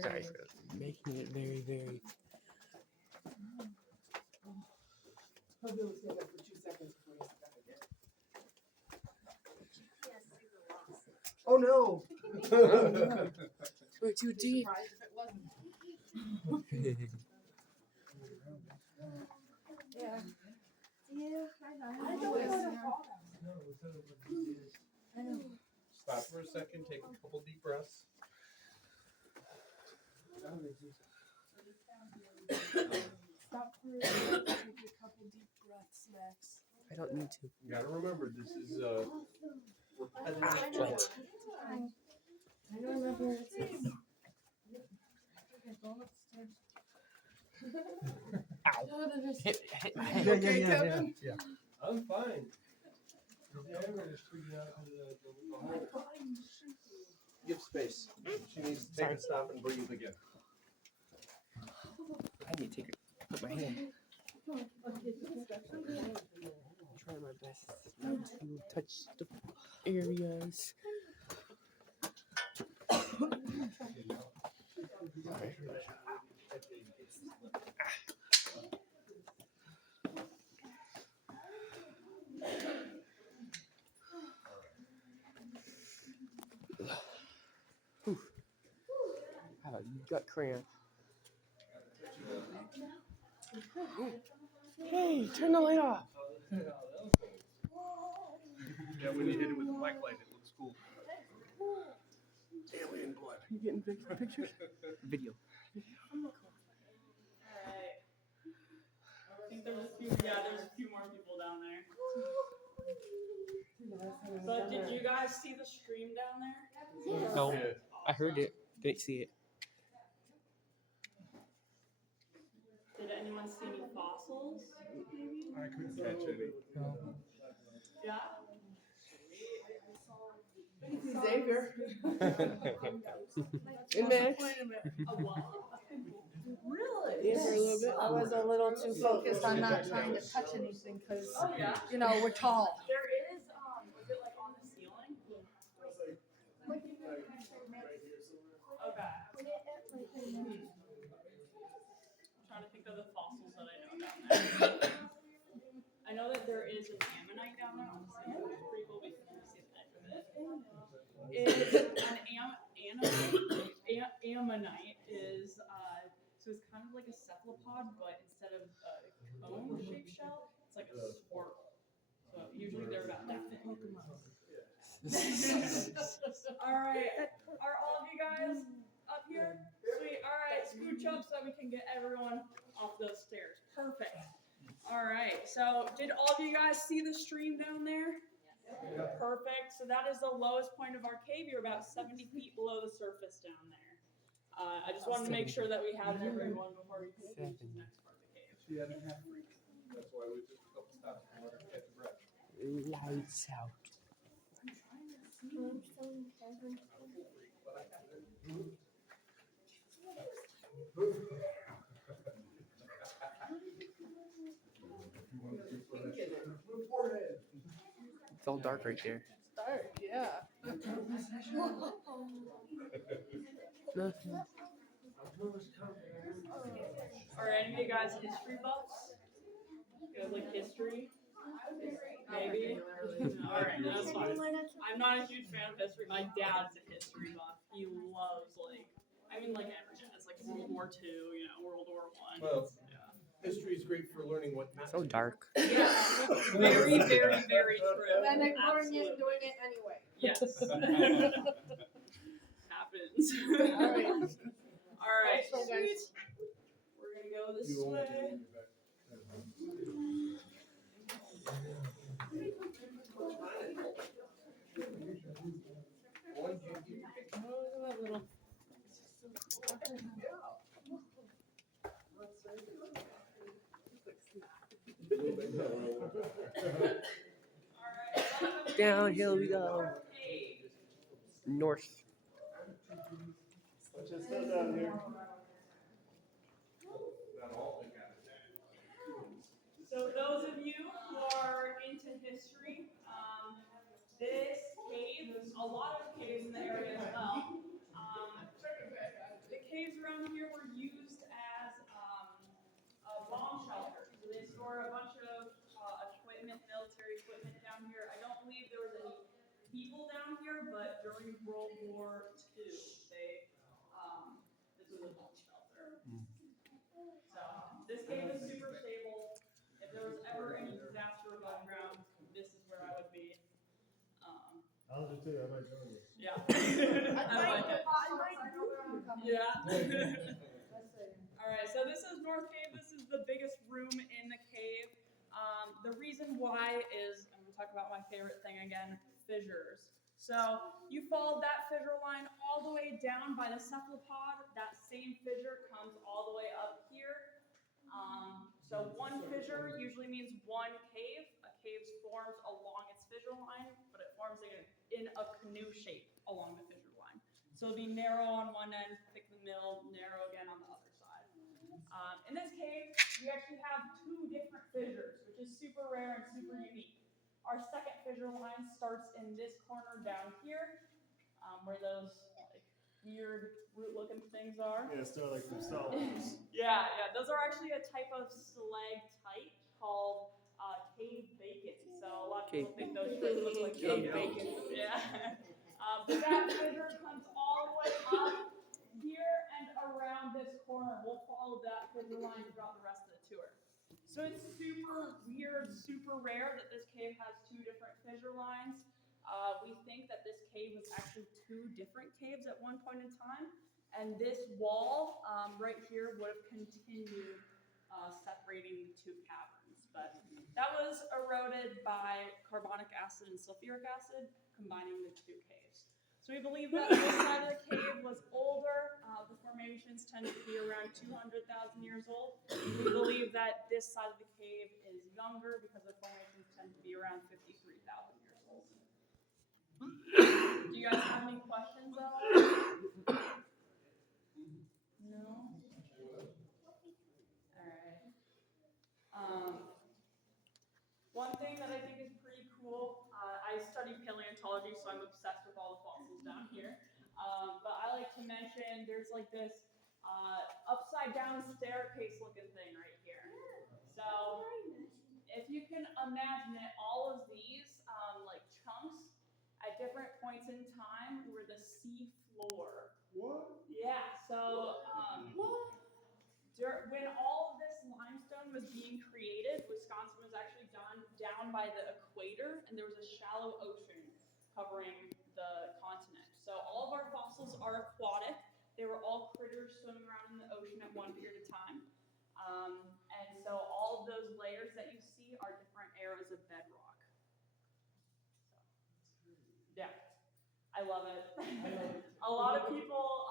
Sorry for making it very, very. He'll be able to stand up for 2 seconds before he sits down again. Oh no! We're too deep. Surprised if it wasn't. Yeah. Yeah, I know. I know. Stop for a second, take a couple deep breaths. Stop for a second, take a couple deep breaths, Max. I don't need to. You gotta remember, this is repetitive. What? I don't remember what it says. Okay, going upstairs. Ow. Hit my You okay, Kevin? Yeah. I'm fine. Yeah, I'm gonna just freak out to the give space. She needs to take a stop and breathe again. I need to put my hand. Try my best not to touch the areas. Alright. Wow, you got cramp. Hey, turn the light off. Yeah, when you hit it with the black light, it looks cool. Alien blood. You getting pictures? Video. Alright. I think there's a few more people down there. So did you guys see the stream down there? No, I heard it. Didn't see it. Did anyone see any fossils? I couldn't catch any. Yeah? Xavier. And Max. A what? Really? Yeah, for a little bit. I was a little too focused on not trying to touch anything because, Oh yeah. you know, we're tall. There is was it like on the ceiling? Okay. I'm trying to think of the fossils that I know down there. I know that there is an ammonite down there on the ceiling, which is pretty cool. We can only see the edge of it. Is an ammonite is so it's kind of like a cephalopod, but instead of a cone-shaped shell, it's like a swirl. So usually they're about that thick. All right, are all of you guys up here? Sweet. All right, scooch up so we can get everyone off those stairs. Perfect. All right. So did all of you guys see the stream down there? Yes. Perfect. So that is the lowest point of our cave. You're about 70 feet below the surface down there. I just wanted to make sure that we had everyone before we continue to the next part of the cave. She had a half freak. That's why we took a couple stops and let her catch a breath. Lights out. It's all dark right there. It's dark, yeah. Nothing. Are any of you guys history buffs? You guys like history? Maybe? Alright, that's fine. I'm not a huge fan of history. My dad's a history buff. He loves like everything. It's like World War II, World War I. Well, history is great for learning what not So to do. dark. Yes. Very, very, very true. And ignoring it Absolutely. and doing it anyway. Yes. Happens. Alright. Alright. So, guys, We're gonna go this You only way. can do that. Downhill we go. North. Just go down here. So those of you who are into history, this cave, a lot of caves in the area as well. The caves I'll do too. I might join you. Yeah. I like it. might know where I'm coming. Yeah. Just saying. All right, so this is North Cave. This is the biggest room in the cave. The reason why is, I'm going to talk about my favorite thing again, fissures. So you follow that fissure line all the way down by the cephalopod. That same fissure comes all the way up here. So one fissure usually means one cave. A cave forms along its fissure line, but it forms in a canoe shape along the fissure line. So it'll be narrow on one end, thick in the middle, narrow again on the other side. In this cave, we actually have two different fissures, which is super rare and super unique. Our second fissure line starts in this corner down here, where those like weird root-looking things are. Yeah, it's still like some Star Wars. Yeah, those are actually a type of stalactite called cave bacon. So a lot of people think those shit look like cave bacon. Yeah. But that fissure comes all the way up here and around this corner. We'll follow that fissure line throughout the rest of the tour. So it's super weird, super rare that this cave has two different fissure lines. We think that this cave was actually two different caves at one point in time. And this wall right here would have continued separating the two caverns. But that was eroded by carbonic acid and sulfuric acid, combining the two caves. So we believe that this side of the cave was older. The formations tend to be around 200,000 years old. We believe that this side of the cave is younger because the formations tend to be around 53,000 years old. Do you guys have any questions at all? No? Alright. One thing that I think is pretty cool, I study paleontology, so I'm obsessed with all the fossils down here. But I like to mention there's like this upside down staircase looking thing right here. So if you can imagine it, all of these like chunks at different points in time were the sea floor. What? Yeah, so when all of this limestone was being created, Wisconsin was actually down by the equator, and there was a shallow ocean covering the continent. So all of our fossils are aquatic. They were all critters swimming around in the ocean at one period of time. And so all of those layers that you see are different eras of bedrock. So, yeah, I love it. A lot of people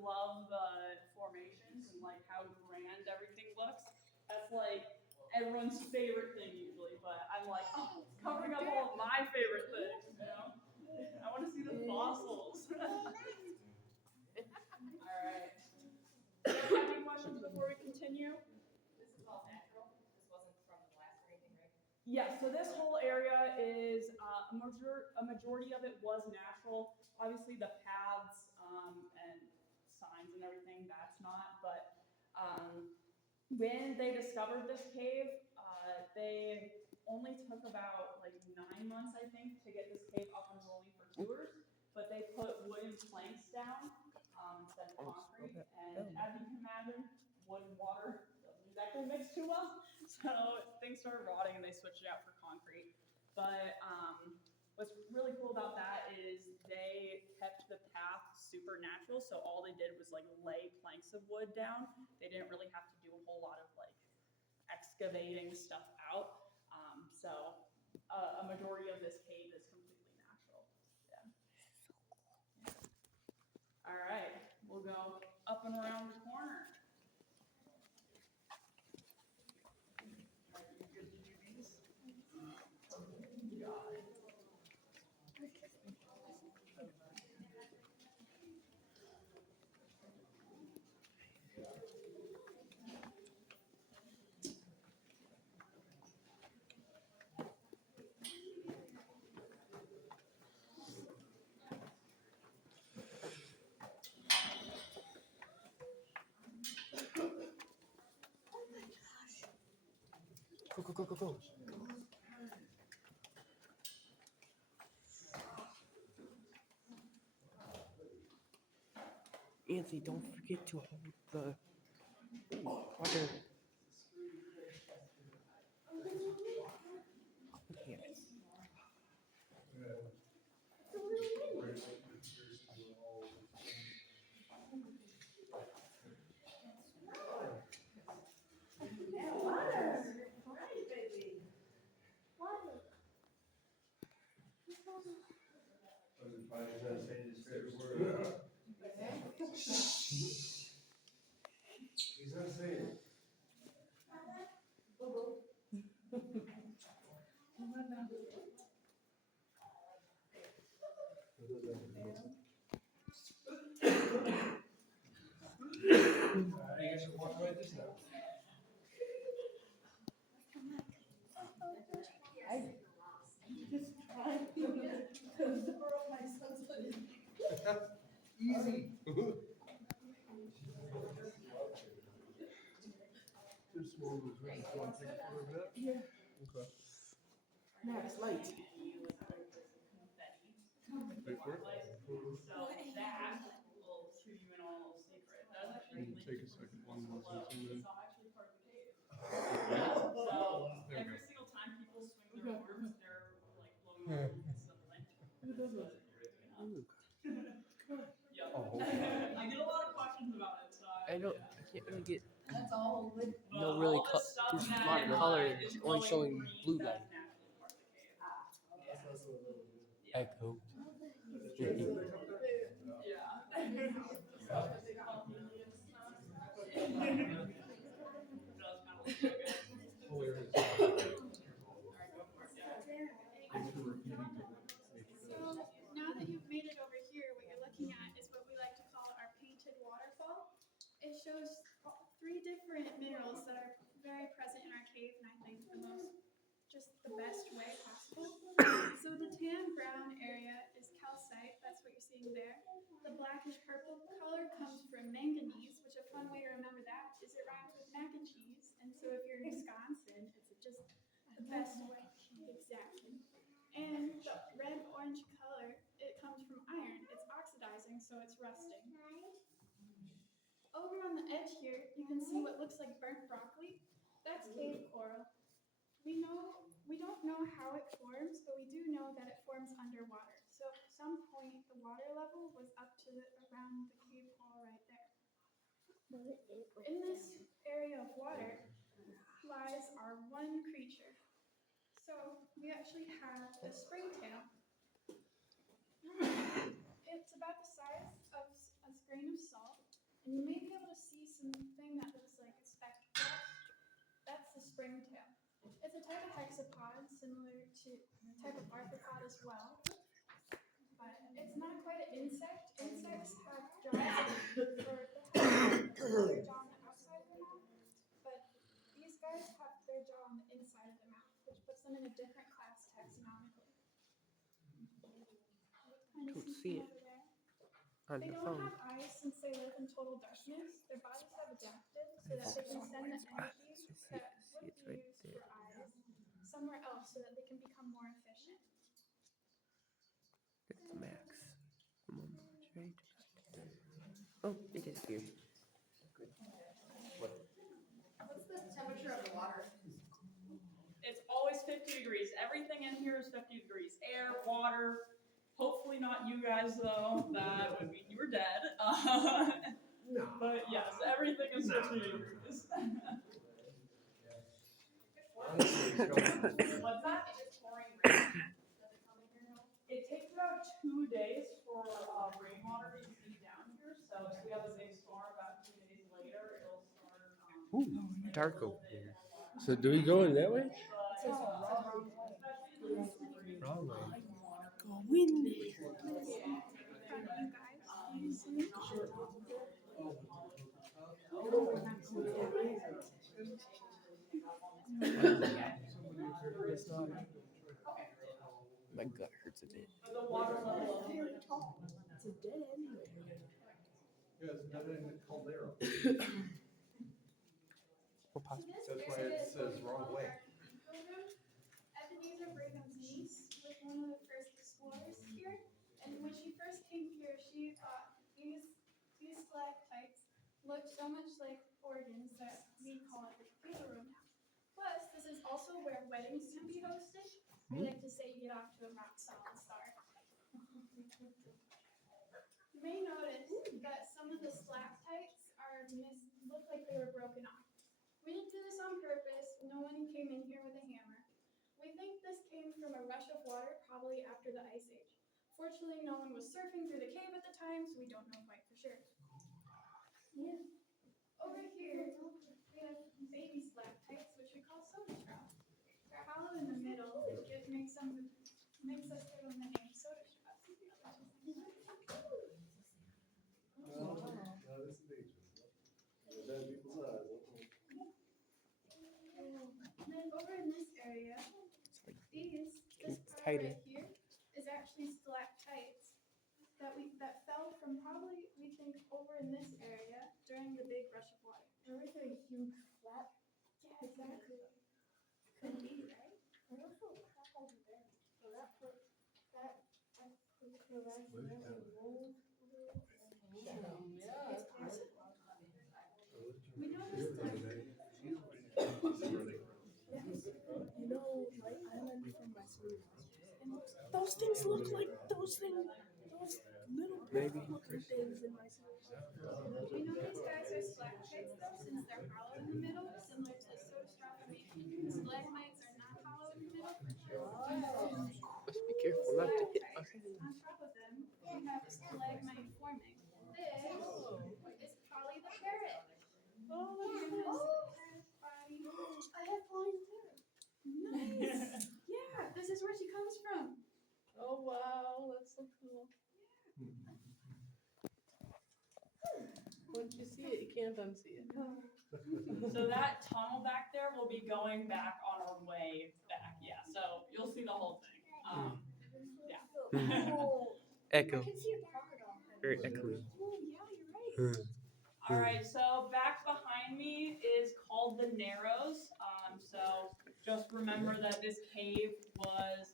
love the formations and like how grand everything looks. That's like everyone's favorite thing usually, but I'm like, oh, it's covering up all of my favorite things, you know? I want to see the fossils. All right. Do you have any questions before we continue? This is all natural. This wasn't from the blast or anything, right? Yeah, so this whole area is a majority of it was natural. Obviously, the paths and signs and everything, that's not. But when they discovered this cave, they only took about like 9 months, I think, to get this cave up and rolling for tours. But they put wooden planks down instead of concrete. And as you can imagine, wood and water doesn't exactly mix too well. So things started rotting and they switched it out for concrete. But what's really cool about that is they kept the path super natural. So all they did was like lay planks of wood down. They didn't really have to do a whole lot of like excavating stuff out. So a majority of this cave is completely natural. Yeah. All right, we'll go up and around the corner. Go, go, go, go, go. Anthony, don't forget to hold the water. Here. guys should walk away this now. Easy. This one was ready. You want to take a photo of that? Yeah. Okay. Max, light. Wait for it. So that will shoot you in a little secret. That's actually It'll take a second. One more slow. zoom in. It's not actually part of the cave. Yeah. So There we every go. single time people swing their arms, they're like blowing on pieces of lantern. Who does it? Yeah. Oh, okay. I get a lot of questions about it, so I don't. I can't really get That's all. But no really all this stuff just a that lot of color. is It's only showing glowing blue green, light. that's naturally part of the cave. Echo. So now that you've made it over here, what you're looking at is what we like to call our painted waterfall. It shows three different minerals that are very present in our cave, and I think the best way possible. So the tan brown area is calcite, that's what you're seeing there. The blackish purple color comes from manganese, which a fun way to remember that is it rhymes with mac and cheese. And so if you're in Wisconsin, it's just the best way. Exactly. And the red-orange color, it comes from iron. It's oxidizing, so it's rusting. Over on the edge here, you can see what looks like burnt broccoli. That's cave coral. We don't know how it forms, but we do know that it forms underwater. So at some point, the water level was up to around the cave wall right there. In this area of water lies our one creature. So we actually have a springtail. It's about the size of a grain of salt, and you may be able to see something that looks like a speck of dust. That's the springtail. It's a type of hexapod, similar to a type of arthropod as well, but it's not quite an insect. Insects have jaws for their jaw on the outside of their mouth, but these guys have their jaw on the inside of their mouth, which puts them in a different class taxonomically. Kind of Don't see it over there. on They the don't phone. have eyes since they live in total darkness. Their bodies have adapted so that they can send the energy that would It's be right used there. for eyes somewhere else so that they can become more efficient. It's Max. Come on, right? Oh, it disappeared. What's the temperature of the water? It's always 50 degrees. Everything in here is 50 degrees. Air, water. Hopefully not you guys though. That would mean you were dead. No. But yes, everything is 50 degrees. Honestly, it's going. What's that? If it's pouring rain, does it come in here now? It takes about 2 days for rainwater to seep down here. So if we have a big storm, about 2 days later, it'll start. Ooh, dark over here. So do we go in that way? From Wrong way. you guys, do you see? It's not. My gut hurts a bit. The water level. Very tall. It's a dead end. Yeah, it's better than the caldera. Or possibly. That's why it says wrong way. Ebenezer Brigham's niece was one of the first explorers here, and when she first came here, she thought these stalactites looked so much like organs that we call it the computer room now. Plus, this is also where weddings can be hosted. We like to say you get off to a rock solid start. You may notice that some of the stalactites look like they were broken off. We didn't do this on purpose. No one came in here with a hammer. We think this came from a rush of water, probably after the Ice Age. Fortunately, no one was surfing through the cave at the time, so we don't know quite for sure. Yeah. Over here, we have baby stalactites, which we call soda straws. They're hollow in the middle, which makes us give them the name soda straws. And then over in this area, this It's part tighter. right here is actually stalactites that fell from probably, we think, over in this area during the big rush of water. There was a huge flat. Yeah, exactly. Could be, right? There's also a crap over there. So that put that correct there and rolled. Yeah. It's possible. We noticed that. You know, my island from my school. Those things look like those things. Those little Maybe. looking things in my school. We know these guys are stalactites though, since they're hollow in the middle, similar to soda straw formation. Stalagmites are not hollow in the middle. Must be careful not to hit us. On top of them, we have a stalagmite forming. This is Polly the parrot. Oh, Here that's is cool. the parrot body. I have Polly's too. Nice. Yeah, this is where she comes from. Oh wow, that's so cool. Once you see it, you can't unsee it. So that tunnel back there will be going back on our way back. Yeah, so you'll see the whole thing. Echo. I can see a crocodile. Very echoey. Oh, yeah, you're right. All right, so back behind me is called the Narrows. So just remember that this cave was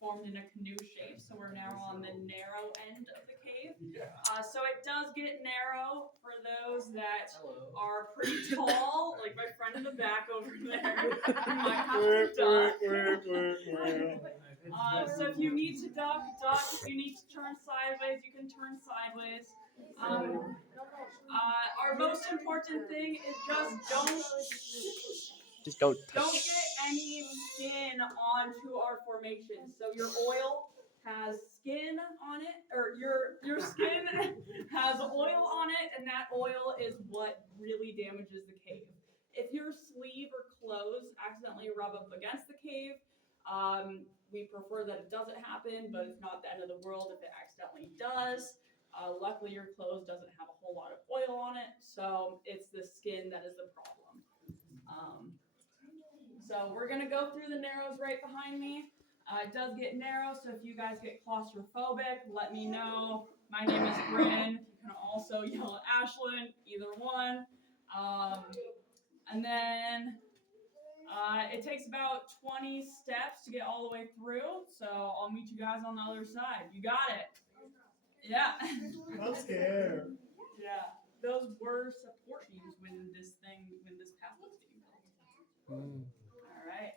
formed in a canoe shape, so we're now on the narrow end of the cave. So it does get narrow for those that are pretty tall, like my friend in the back over there. You might have to duck. So if you need to duck. If you need to turn sideways, you can turn sideways. Our most important thing is Just don't don't touch. get any skin onto our formation. So your oil has skin on it, or your skin has oil on it, and that oil is what really damages the cave. If your sleeve or clothes accidentally rub up against the cave, we prefer that it doesn't happen, but it's not the end of the world if it accidentally does. Luckily, your clothes doesn't have a whole lot of oil on it, so it's the skin that is the problem. So we're gonna go through the narrows right behind me. It does get narrow, so if you guys get claustrophobic, let me know. My name is Bryn. You can also yell at Ashlyn, either one. And then it takes about 20 steps to get all the way through, so I'll meet you guys on the other side. You got it? Yeah. I'm scared. Yeah. Those were support beams when this path was being built. All right.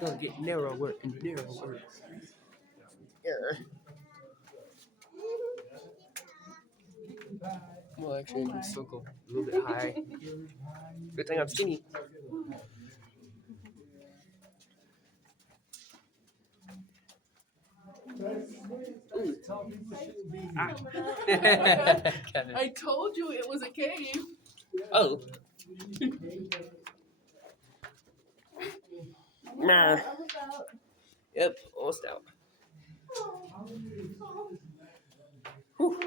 Gonna get narrower and narrower. Well, actually, I can still go a little bit high. Good thing I'm skinny. I told you it was a cave. Oh. Nah. Yep, almost out. Whew.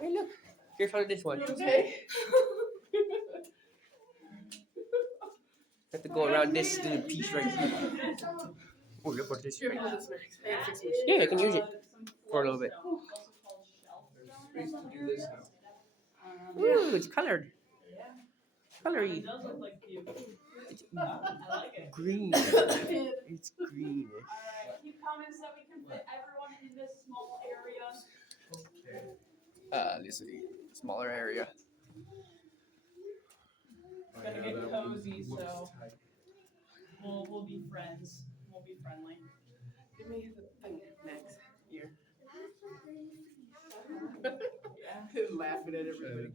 Hey, look. Here's how this one. Okay. Have to go around this little piece right here. Oh, look what this. Here, hold this next. Yeah, I can use it for a little bit. Space to do this now. Ooh, it's colored. Colory. It does look like puke. It's I like it. green. It's green. Alright, keep coming so we can fit everyone in this small area. This is a smaller area. It's gonna get cozy, so we'll be friends. We'll be friendly. Give me the thing, Max. Here. Laughing at everybody.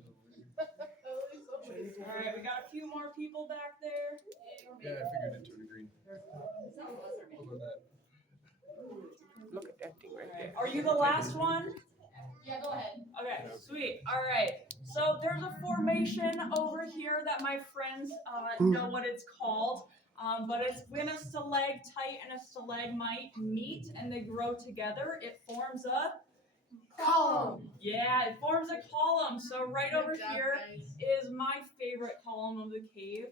Alright, we got a few more people back there. Yeah, I figured it turned green. How about that? Look at that thing right Alright, there. are you the last one? Yeah, go ahead. Okay, sweet. Alright, So there's a formation over here that my friends know what it's called. But it's when a stalactite and a stalagmite meet and they grow together, it forms a Column. yeah, it forms a column. So right over here is my favorite column of the cave.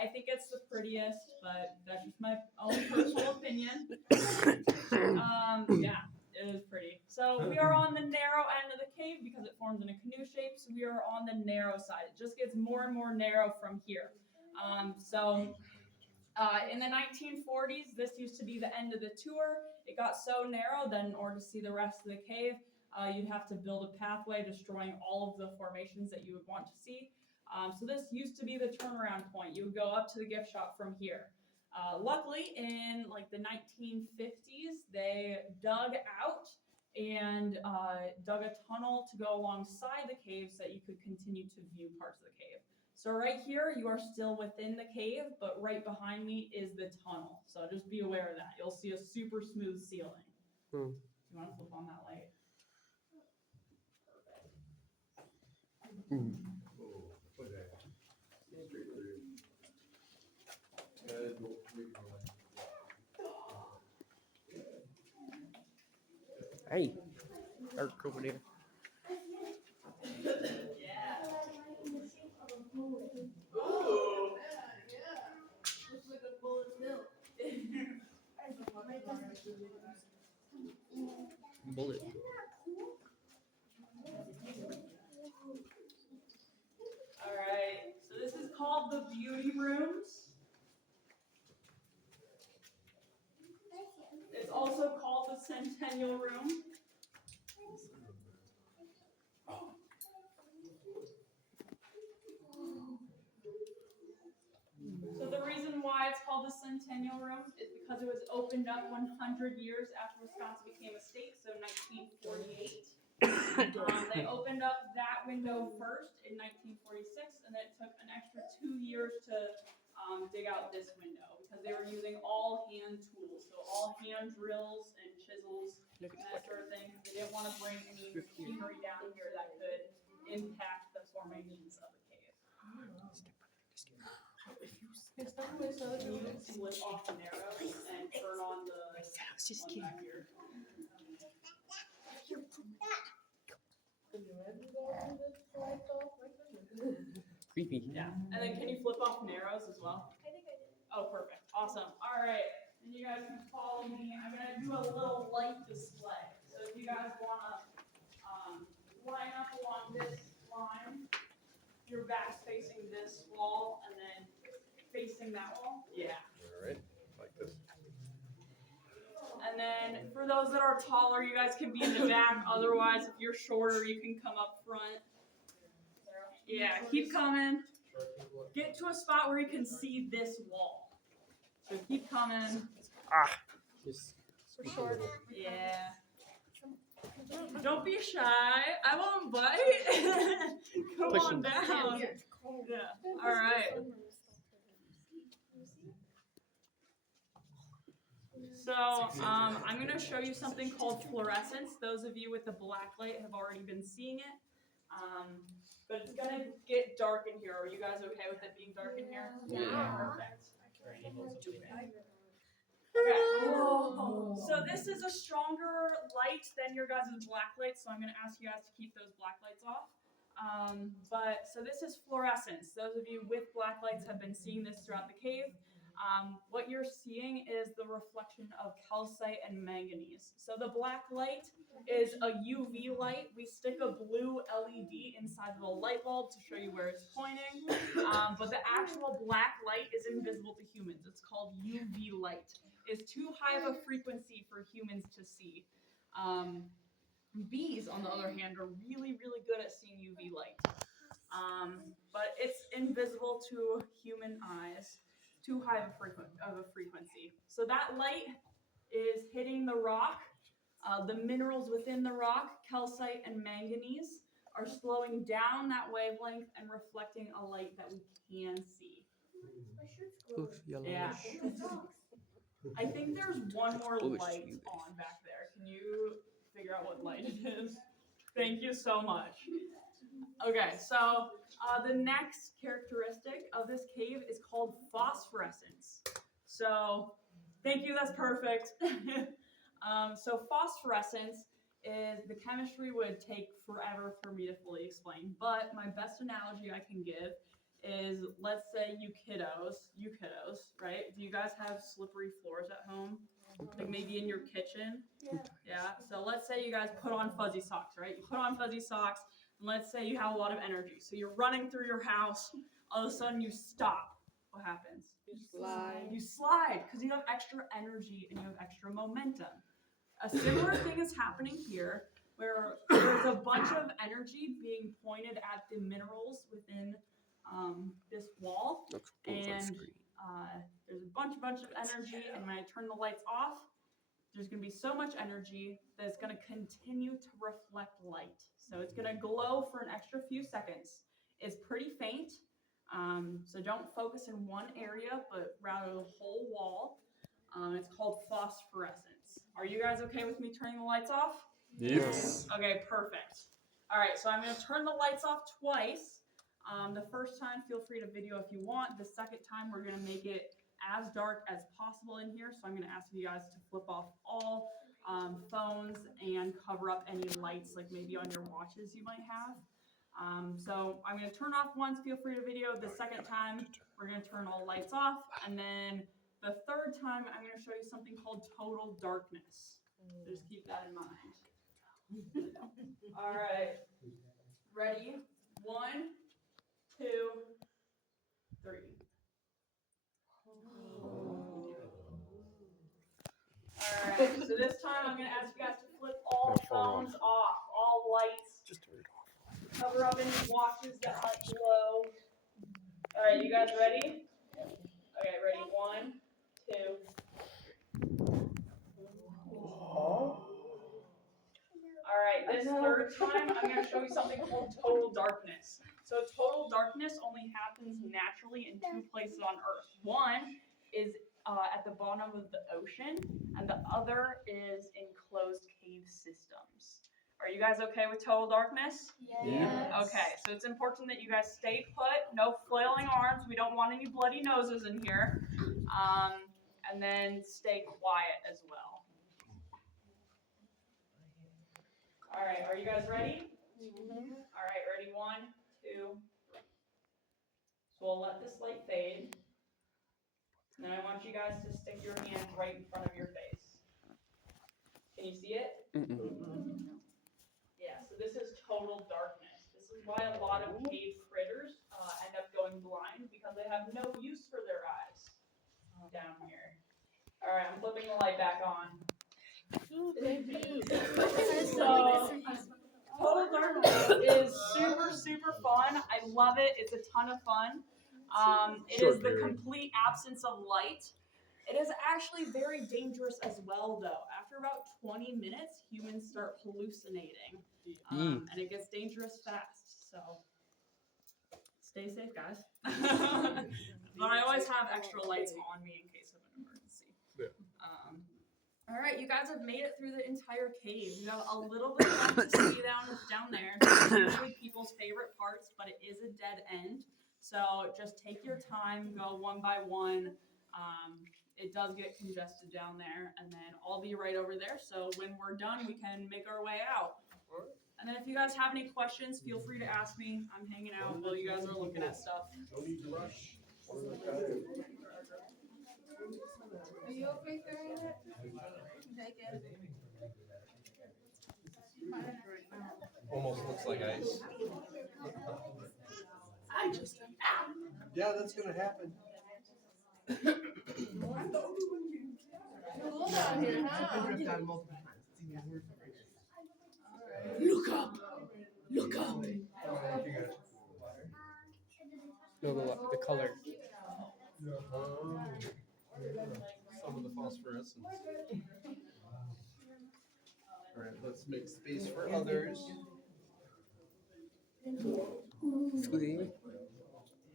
I think it's the prettiest, but that's just my own personal opinion. Yeah, it is pretty. So we are on the narrow end of the cave because it forms in a canoe shape. So we are on the narrow side. It just gets more and more narrow from here. In the 1940s, this used to be the end of the tour. It got so narrow that in order to see the rest of the cave, you'd have to build a pathway, destroying all of the formations that you would want to see. So this used to be the turnaround point. You would go up to the gift shop from here. Luckily, in like the 1950s, they dug out and dug a tunnel to go alongside the cave so that you could continue to view parts of the cave. So right here, you are still within the cave, but right behind me is the tunnel. So just be aware of that. You'll see a super smooth ceiling. You want to flip on that light? Hey, dark over there. Yeah. Bullet. All right. So this is called the beauty rooms. It's also called the Centennial Room. So the reason why it's called the Centennial Room is because it was opened up 100 years after Wisconsin became a state, so 1948. They opened up that window first in 1946, and then it took an extra 2 years to dig out this window because they were using all hand tools, so all hand drills and chisels and that sort of thing. They didn't want to bring any machinery down here that could impact the formations of the cave. You slip off the narrows and turn on the one back here. Creepy. Yeah, and then can you flip off narrows as well? I think I did. Oh, perfect. Awesome. All right. And you guys can follow me. I'm going to do a little light display. So if you guys want to line up along this line, your back's facing this wall and then facing that wall. Yeah. All right, like this. And then for those that are taller, you guys can be in the back. Otherwise, if you're shorter, you can come up front. Yeah, keep coming. Get to a spot where you can see this wall. So keep coming. Just For sure. Yeah. Don't be shy. I won't bite. Come Push on him. down. Yeah. All right. So I'm going to show you something called fluorescence. Those of you with the black light have already been seeing it. But it's going to get dark in here. Are you guys okay with it being dark in here? Yeah. Perfect. Okay. So this is a stronger light than your guys' black light, so I'm going to ask you guys to keep those black lights off. So this is fluorescence. Those of you with black lights have been seeing this throughout the cave. What you're seeing is the reflection of calcite and manganese. So the black light is a UV light. We stick a blue LED inside of a light bulb to show you where it's pointing. But the actual black light is invisible to humans. It's called UV light. It's too high of a frequency for humans to see. Bees, on the other hand, are really, really good at seeing UV light. But it's invisible to human eyes. Too high of a frequency. So that light is hitting the rock. The minerals within the rock, calcite and manganese, are slowing down that wavelength and reflecting a light that we can see. Oof, yellowish. Yeah. I think there's one more Bluish light hue. on back there. Can you figure out what light it is? Thank you so much. Okay, so the next characteristic of this cave is called phosphorescence. So, thank you, that's perfect. So phosphorescence is, the chemistry would take forever for me to fully explain, but my best analogy I can give is, let's say you kiddos, right? Do you guys have slippery floors at home? Like maybe in your kitchen? Yeah. So let's say you guys put on fuzzy socks, right? You put on fuzzy socks, and let's say you have a lot of energy. So you're running through your house, all of a sudden you stop. What happens? You slide because you have extra energy and you have extra momentum. A similar thing is happening here, where there's a bunch of energy being pointed at the minerals within this wall, and there's a bunch of energy, and when I turn the lights off, there's going to be so much energy that it's going to continue to reflect light. So it's going to glow for an extra few seconds. It's pretty faint, so don't focus in one area, but rather the whole wall. It's called phosphorescence. Are you guys okay with me turning the lights off? Yes. Okay, perfect. All right, so I'm going to turn the lights off twice. The first time, feel free to video if you want. The second time, we're going to make it as dark as possible in here. So I'm going to ask you guys to flip off all phones and cover up any lights, like maybe on your watches you might have. So I'm going to turn off once, feel free to video. The second time, we're going to turn all lights off. And then the third time, I'm going to show you something called total darkness. So just keep that in mind. All right. Ready? 1, 2, 3. All right. So this time, I'm going to ask you guys to flip all phones off, all lights. Just turn it off. Cover up any watches that might glow. All right, you guys ready? Okay, ready? 1, 2. All right, this third time, I'm going to show you something called total darkness. So total darkness only happens naturally in 2 places on Earth. One is at the bottom of the ocean, and the other is in closed cave systems. Are you guys okay with total darkness? Yes. Okay, so it's important that you guys stay put, no flailing arms. We don't want any bloody noses in here. And then stay quiet as well. All right, are you guys ready? All right, ready? 1, 2, 3. So we'll let this light fade. And then I want you guys to stick your hand right in front of your face. Can you see it? Yeah, so this is total darkness. This is why a lot of cave critters end up going blind, because they have no use for their eyes down here. All right, I'm flipping the light back on. So, total darkness is super, super fun. I love it. It's a ton of fun. It is the complete absence of light. It is actually very dangerous as well, though. After about 20 minutes, humans start hallucinating, and it gets dangerous fast. So, stay safe, guys. But I always have extra lights on me in case of an emergency. All right, you guys have made it through the entire cave. You have a little bit left to see down there. It's usually people's favorite parts, but it is a dead end. So just take your time, go one by one. It does get congested down there, and then I'll be right over there. So when we're done, we can make our way out. And then if you guys have any questions, feel free to ask me. I'm hanging out while you guys are looking at stuff. No need to rush. Are you okay carrying it? Take it. Almost looks like ice. I just Yeah, that's gonna happen. Cool down here, huh? look up. Look up. No, the color. Some of the phosphorescence. All right, let's make space for others. Squeeze.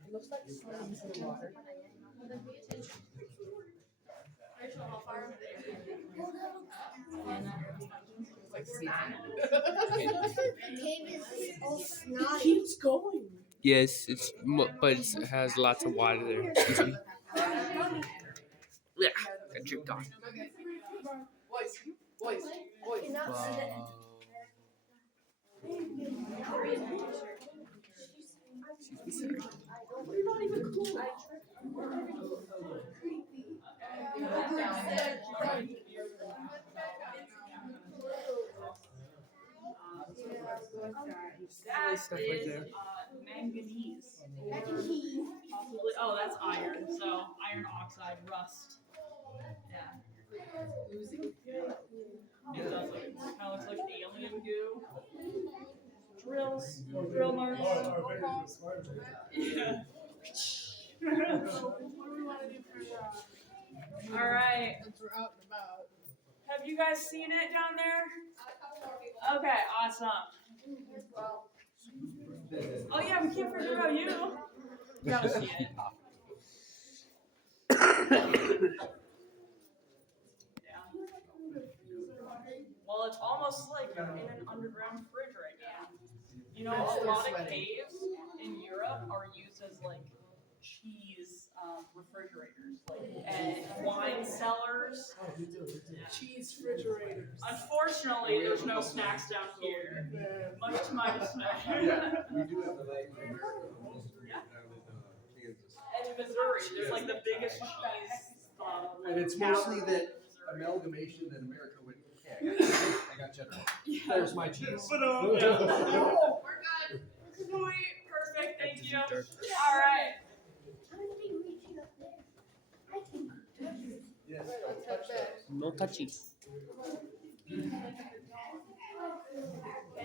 It looks like slimes in the water. Rachel, how far over there? cave is all It snotty. keeps going. Yes, but it has lots of water there. Excuse me. Yeah, got dripped on. Cannot see that. Excuse me, sorry. You're not even cool. That Stuff right is there. manganese. Manganese. Possibly. Oh, that's iron. So iron oxide, rust. Yeah. It does look, kind of looks like alien goo. Drills, drill marks. Yeah. All right. Have you guys seen it down there? Okay, awesome. Oh yeah, we can't forget about you. You gotta see it. Yeah. Well, it's almost like you're in an underground fridge right now. You know, a lot of caves in Europe are used as like cheese refrigerators, like and wine cellars. Cheese refrigerators. Unfortunately, there's no snacks down here, much to my dismay. We do have the lake in America, most of it down in Kansas. And in Missouri, there's like the biggest cheese. And it's mostly that amalgamation that America went, okay, I got cheddar. There's my cheese. We're good. Sweet, perfect, thank you. All right. How is he reaching up there? I can touch it. Yes, don't touch those. No touchies. Can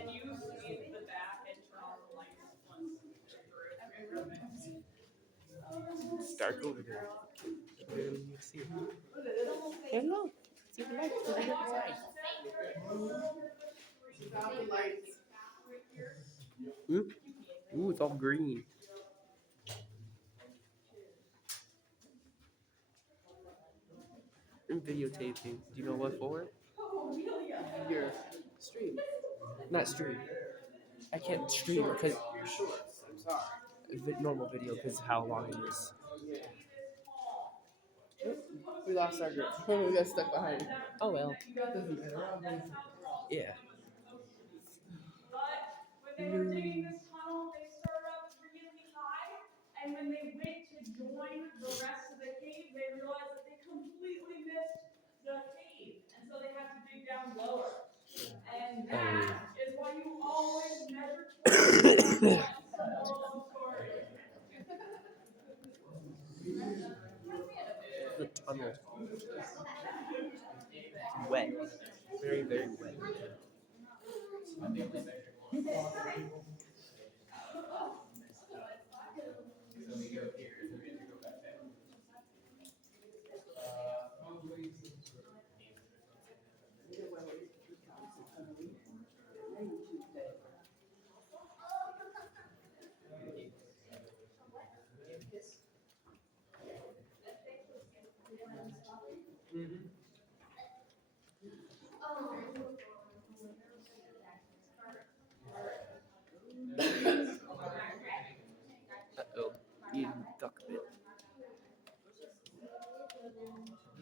you sweep the back and turn on the lights once they're through? It's dark over there. Barely even see it. Hello. See the lights over here inside. Ooh, it's all green. I'm videotaping. Do you know what for? Your stream. Not stream. I can't stream because normal video because of how long it is. We lost our grip. We got stuck behind. Oh well. Doesn't matter. Yeah. But when they were digging this tunnel, they started up really high, and when they went to join the rest of the cave, they realized that they completely missed the cave, and so they had to dig down lower. And that is why you always measure twice. Moral of the story. The tunnel. Wet. Very, very wet. Uh-oh. You duck bit.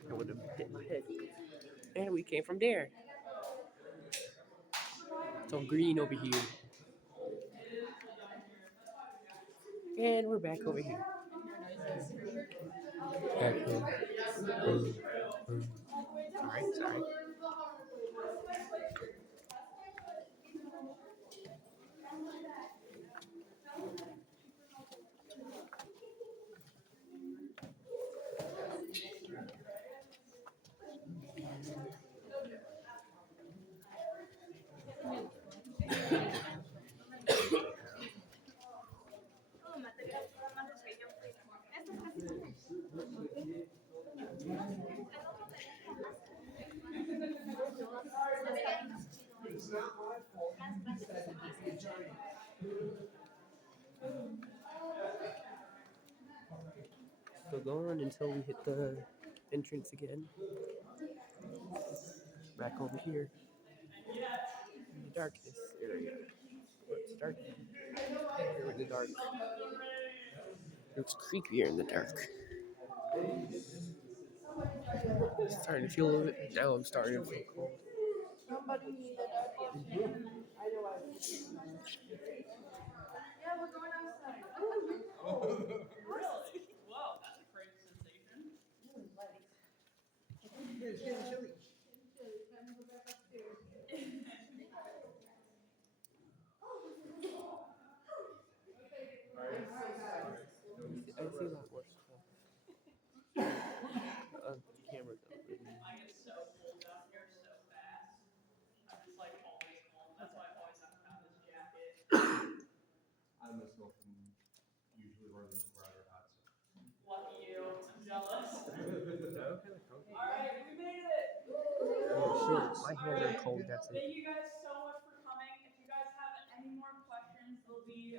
I would have hit my head. And we came from there. It's all green over here. And we're back over here. Back home. Sorry. Still going until we hit the entrance again. Back over here. Yes. darkness area. It's dark here in the dark. It's creepier in the dark. It's starting to feel a little bit. Now I'm starting to feel cold. Somebody needed a Yeah, we're going outside. Really? Whoa, that's a crazy sensation. I see a lot more stuff. The camera though. I get so cold down here so fast. I'm just like always cold. That's why I always have to have this jacket. I myself am usually running rather hot. Lucky you. I'm jealous. Oh, Alright, we made it! shoot, my hands are cold. That's it. Thank you guys so much for coming. If you guys have any more questions, there'll be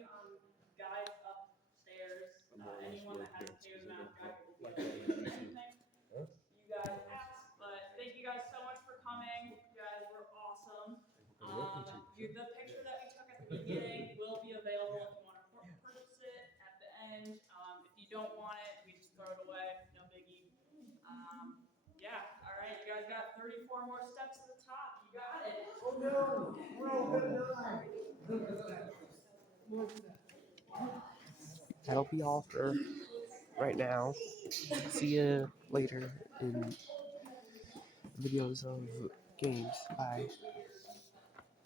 guides upstairs. Anyone that has a Taylor Mount guide will be able to do anything you guys ask. But thank you guys so much for coming. You guys were awesome. The picture that we took at the beginning will be available if you want to purchase it at the end. If you don't want it, we just throw it away. No biggie. Yeah. All right. You guys got 34 more steps to the top. You got it. Oh no! We're all gonna die. That'll be all for right now. See you later in videos of games. Bye.